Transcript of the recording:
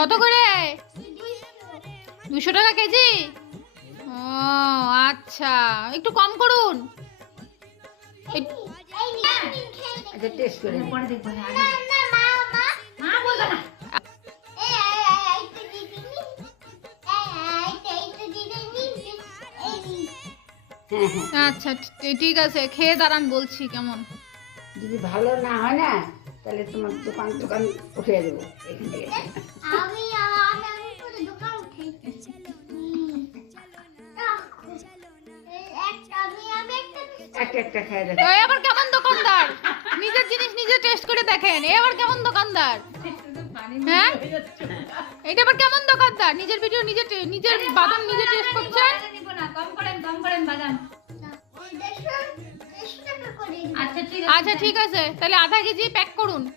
কত করে? 200 টাকা কেজি? ও আচ্ছা, একটু কম করুন। আচ্ছা টেস্ট করে নি। পরে দেখবো। মা বলবে না। হ্যাঁ হ্যাঁ, আচ্ছা ঠিক আছে, খেয়ে দাঁড়ান, বলছি কেমন। যদি ভালো না হয় না তাহলে তোমার দোকান দোকান উঠিয়ে দেবো এখান থেকে। একটা একটা খেয়ে দেখো। এ আবার কেমন দোকানদার? নিজের জিনিস নিজে টেস্ট করে দেখেন। এ আবার কেমন দোকানদার? হ্যাঁ, এটা আবার কেমন দোকানদার? নিজের ভিডিও নিজের বাদাম নিজে টেস্ট করছেন। কম করেন বাদাম। আচ্ছা ঠিক আছে। আচ্ছা ঠিক আছে, তাহলে আধা কেজি প্যাক করুন।